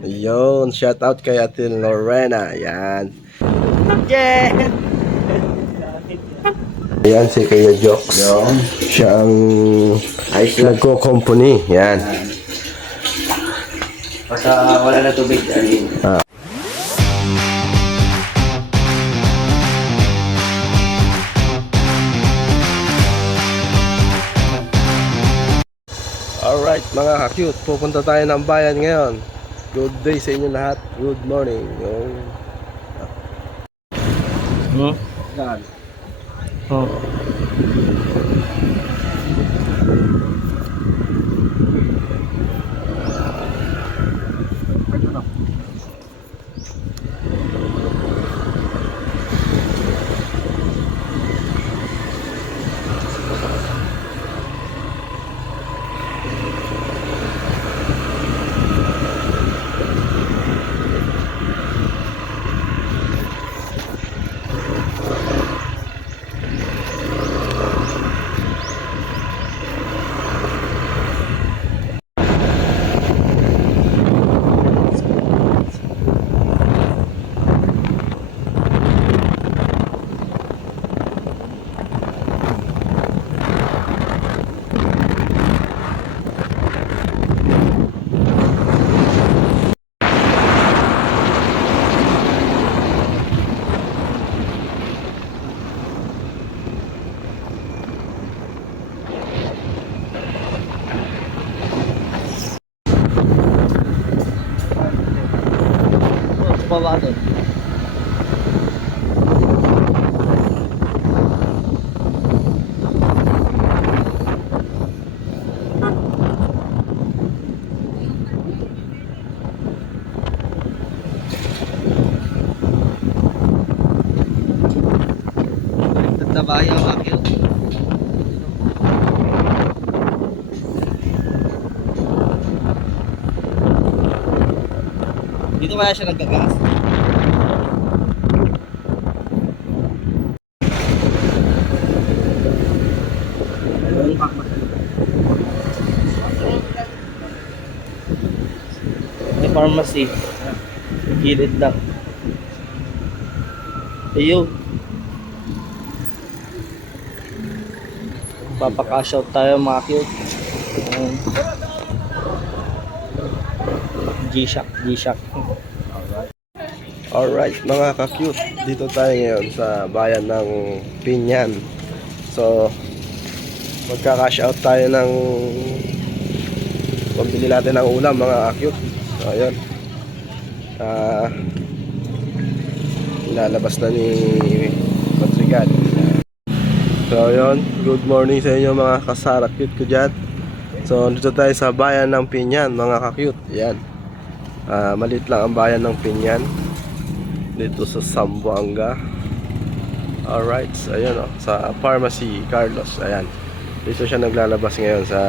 Ayun, shout out kay Ate Lorena. Yan. Yeah! Yan si Kuya Jox. Yung Siya ang ayos lang. nagko-company. Yan. Basta wala na tubig. Alright mga ka-cute, pupunta tayo ng bayan ngayon. Good day sa inyo lahat. Good morning. Yung... Saan? Baba doon. Tabayo ang akyo. Dito kaya siya nagkagas? May pharmacy. Gilid lang. Ayun. Papaka-shout tayo mga cute. G-Shock. Alright mga ka-cute, dito tayo ngayon sa bayan ng Pinyan. So, magka-cash out tayo ng pambili natin ng ulam mga ka-cute. So, ayun. Ilalabas na ni Patrigal. So, ayun. Good morning sa inyo mga kasara cute ko dyan. So, dito tayo sa bayan ng Pinyan mga ka-cute. Yan. Maliit lang ang bayan ng Pinyan dito sa Zamboanga. Alright, so ayun sa Pharmacy Carlos. Ayan, dito siya naglalabas ngayon sa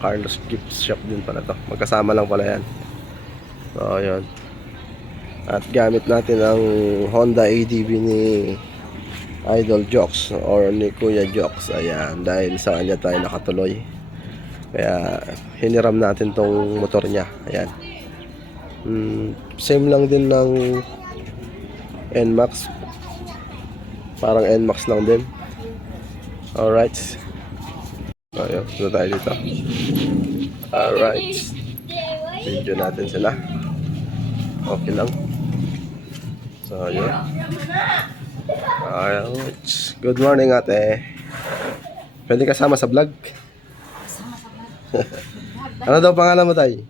Carlos Gift Shop din pala to. Magkasama lang pala yan. So ayun, at gamit natin ang Honda ADV ni Idol Jox or ni Kuya Jox. Ayan, dahil sa kanya tayo nakatuloy, kaya hiniram natin tong motor niya. Ayan. Same lang din ng NMAX. Parang NMAX lang din. Alright. Ayun, so tayo dito. Alright. Video natin sila. Okay lang. So ayun. Alright. Good morning ate. Pwede kasama sa vlog? Ano daw pangalan mo tay?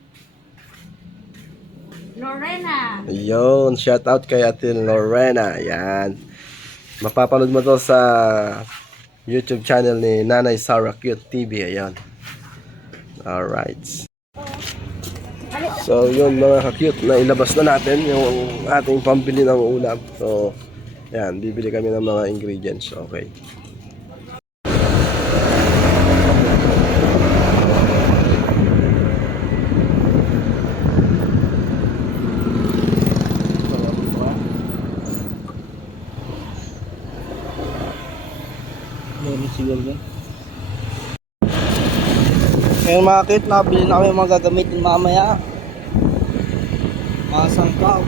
Lorena. Ayun, shout out kay Ate Lorena. Yan. Mapapanood mo to sa YouTube channel ni Nanay Sarah Cute TV. Ayan. Alright. So yun mga ka-cute, na ilabas na natin yung ating pambili ng ulam. So yan, bibili kami ng mga ingredients. Okay. Meron siguro dyan. Ngayon mga kit, nabili na kami yung mga gagamitin mamaya. Mga sangkaw.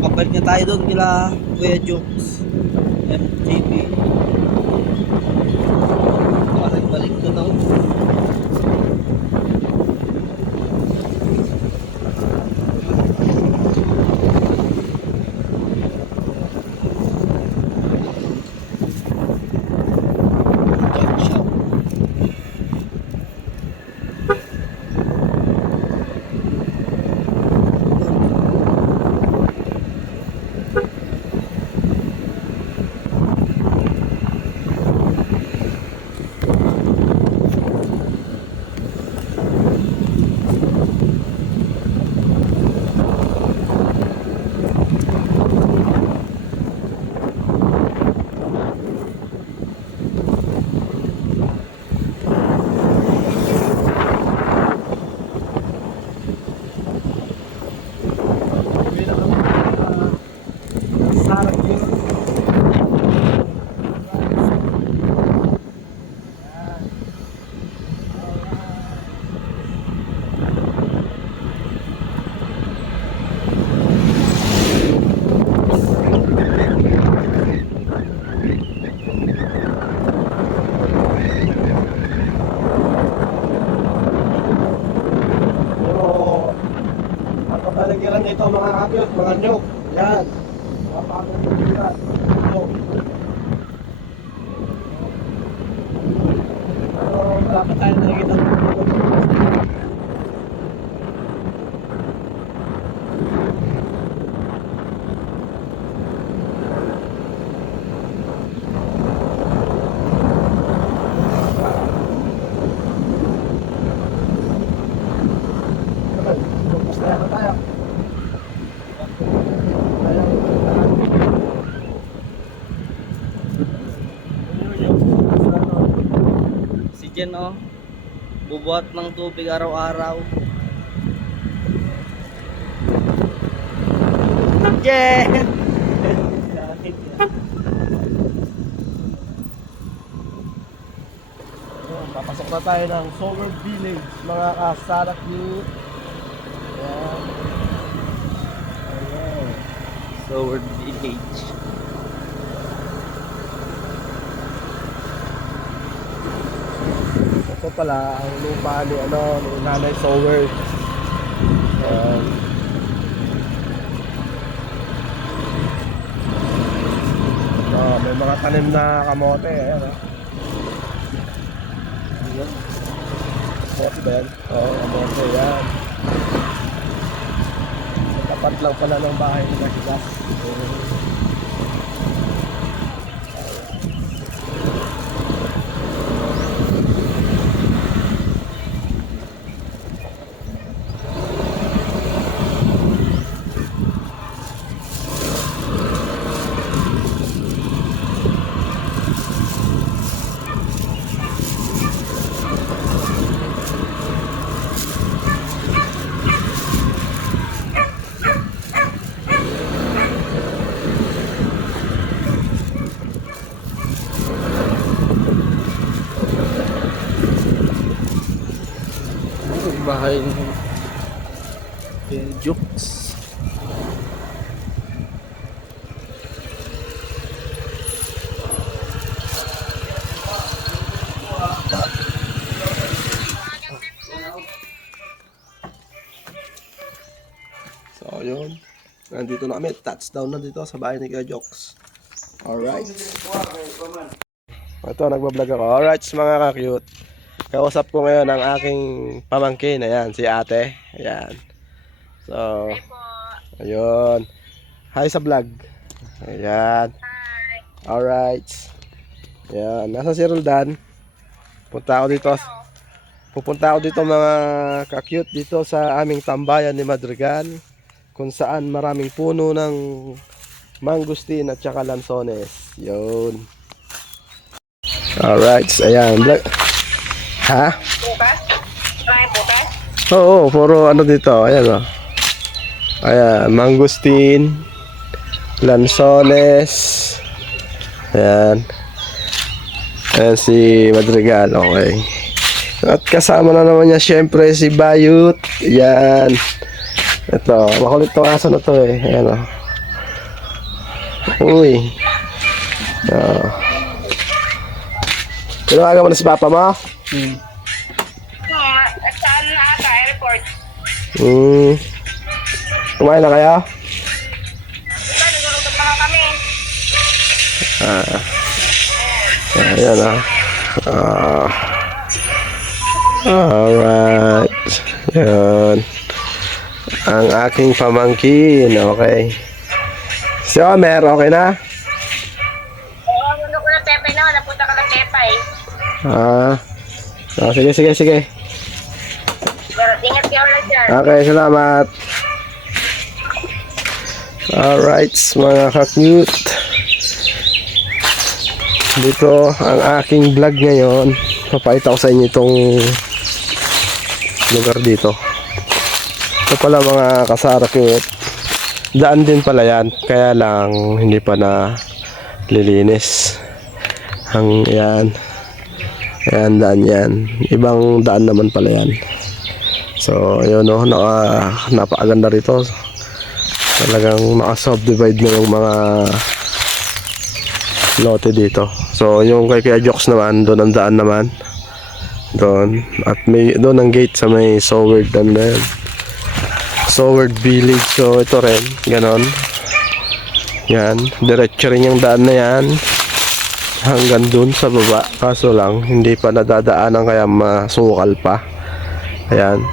Kapalik na tayo doon kila Kuya Jokes. FGP. Balik na daw. Kapaligiran dito mga kapit, mga nyok. Yan. Mga kapaligiran. Dapat tayo nakikita ng Si Jen oh, bubuhat ng tubig araw-araw. Jen! papasok na tayo ng Sower Village, mga kasarakit. Ayan. Ayan. Sower Village. Ito pala ang lupa ni ni Nanay Sower. Ayan. May mga tanim na kamote. Ayan, kamote ba yan? Oo, kamote yan. Sa tapat lang pala ng bahay ni Masigas. Bahay ni Kuya Jokes. So yun, nandito na kami, touchdown na dito sa bahay ni Kuya Jokes. Alright. Ito, nagbablog ako. Alright mga ka-cute. Kausap ko ngayon ang aking pamangkin. Ayan, si ate. Ayan. So, ayun. Hi sa vlog. Ayan. Alright. Ayan. Nasa si Roldan. Pupunta ako dito mga ka-cute dito sa aming tambayan ni Madrigal. Kung saan maraming puno ng mangustin at saka lansones. Yun. Alright. Ayan. Ha? Bukas? Try bukas? Oo, puro ano dito. Ayan o. Ayan, mangustin, lansones. Ayan. Ayan si Madrigal, okay. At kasama na naman niya syempre si Bayut. Yan. Ito, makulit tong aso na to eh. Ayan o. Uy. Tinawagan mo na si Papa mo? Saan na ata, airport? Kumain na kayo? Diba, naguluto pa lang kami. Ayan ah. Alright. Yan. Ang aking pamangkin. Okay. Si Omer, okay na? Oo, mundo ko na Tepay naman. Napunta ka ng Tepay. Sige. Pero ingat kayo lang dyan. Okay, salamat. Alright, mga ka-cute. Dito ang aking vlog ngayon. Papakita ko sa inyo itong lugar dito. Ito pala mga kasara-cute. Daan din pala yan. Kaya lang hindi pa na lilinis. Ang yan. Ayan, daan yan. Ibang daan naman pala yan. So, yun o. Napakaganda rito. Talagang naka-subdivide na yung mga lote dito. So, yung kay Kuya Jokes naman, doon ang daan naman. Doon. At may, doon ang gate sa may Soward and then Soward Village. So, ito rin. Ganon. Yan. Diretso rin yung daan na yan. Hanggang doon sa baba. Kaso lang, hindi pa nadadaanan kaya masukal pa. Ayan.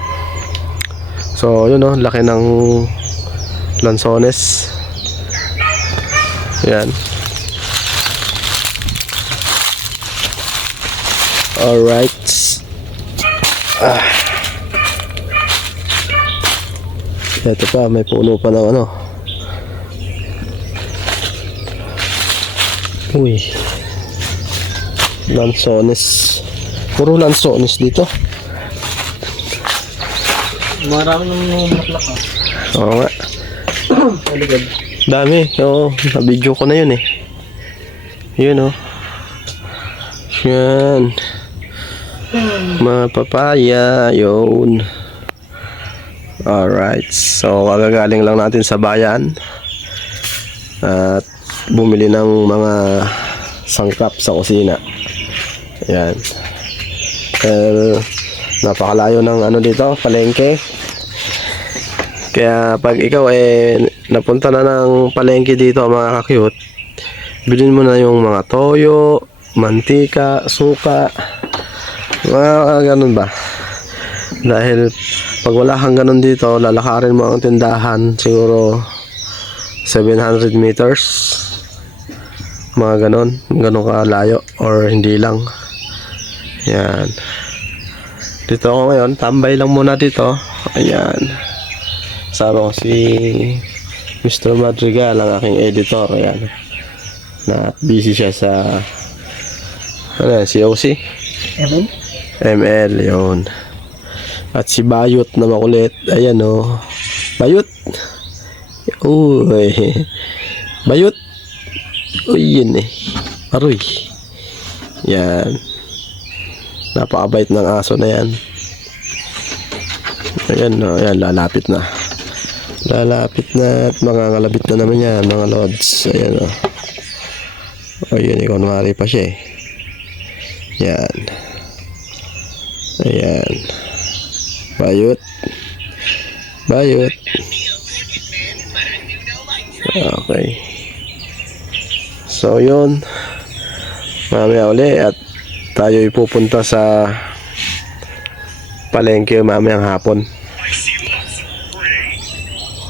So, yun o. Laki ng Lanzones. Ayan. Alright. Ito pa, may puno pa ng ano. Uy. Lanzones. Puro Lanzones dito. Marami ng bulaklak ah. Oo nga. Dami. Oo, na-video ko na yun eh. Yun oh. Yan. Mga papaya. Yun. Alright. So, magagaling lang natin sa bayan. At bumili ng mga sangkap sa kusina. Yan. Napakalayo ng ano dito, palengke. Kaya pag ikaw napunta na ng palengke dito mga ka-cute, bilhin mo na yung mga toyo, mantika, suka, mga ganun ba. Dahil pag wala kang ganun dito, lalakarin mo ang tindahan siguro 700 meters, mga ganun kalayo or hindi lang. Yan. Dito ako ngayon, tambay lang muna dito. Ayan. Sama ko si Mr. Madrigal, ang aking editor. Ayan. Na busy siya sa COC? ML, yun. At si Bayot na makulit. Ayan o. Bayot. Uy. Bayot. Uy, yun eh. Aroy. Yan. Napakabait ng aso na yan. Ayan o. Ayan, lalapit na. Lalapit na at mga ngalabit na naman yan, mga lods. Ayan o. Ayun, ikonwari pa siya eh. Yan. Ayan. Bayot. Bayot. Okay. So, yun. Mamaya uli at tayo ipupunta sa palengke mamayang hapon.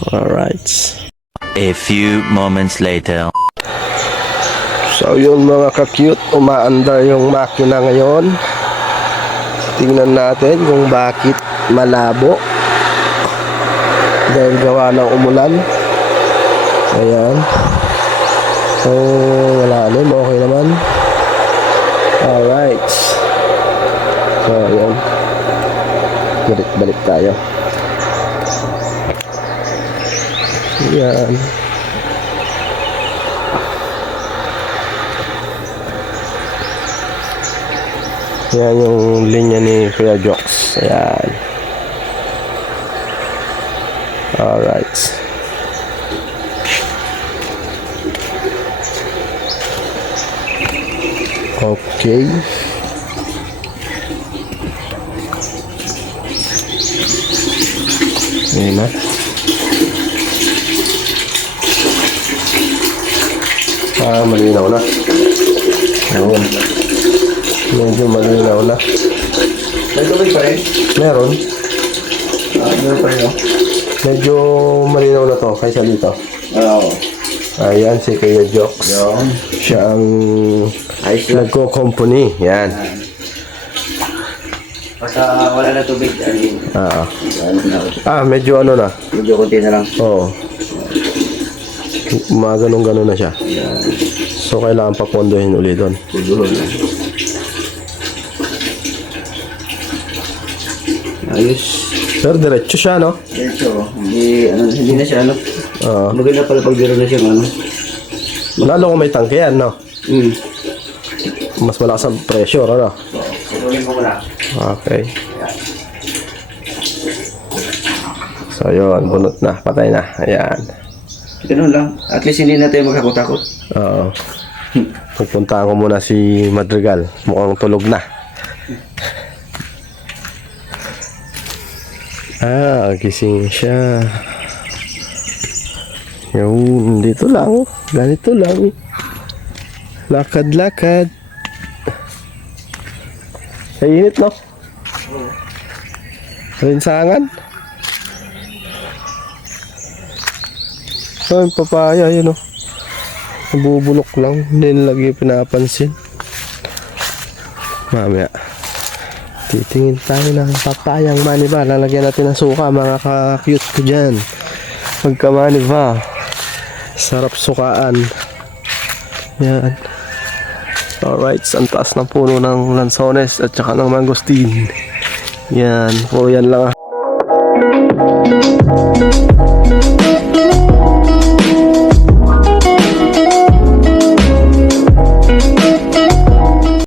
Alright. A few moments later. So yun mga ka-cute, umaandar yung makina ngayon. Tingnan natin kung bakit malabo. Dahil gawa ng umulan. Ayan. So malalim, okay naman. Alright. So yun. Balik tayo. Ayan. Yan yung linya ni Kuya Joks. Ayan. Alright. Okay. Ayan na. Malinaw na. Ayan. Medyo malinaw na. May tubig pa rin? Meron. Meron pa rin, no? Medyo malinaw na to kaysa dito. Oo. Ayan si Kuya Joks. Yun. Siya ang Ayos lang. nagko-company. Yan. Basta wala na tubig. Medyo ano na. Medyo konti na lang. Oo. Mga ganun-ganun na siya. So, kailangan papondohin ulit doon. Siguro na. Ayos. Pero diretso siya, no? Diretso. Hindi na siya, ano. Oo. Maganda pala pag meron na siya, ano. Lalo kung may tangke yan, no? Mas malakas ang pressure, ano? Patuloy ko muna. Okay. So, yun. Bunot na. Patay na. Ayan. Ganun lang. At least hindi na tayo magkakot-takot. Oo. Pagpuntaan ko muna si Madrigal. Mukhang tulog na. Gising siya. Yun, dito lang. Ganito lang. Lakad-lakad. Kainit, no? Rinsangan. Ay, papaya, yun, oh. Nabubulok lang. Hindi lagi pinapansin. Mamaya. Titingin tayo ng papayang maniba. Lalagyan natin ng suka, mga ka-cute ko dyan. Pagka maniba. Sarap sukaan. Yan. Alright, ang taas ng puno ng lansones at saka ng mangosteen. Yan, puro yan lang.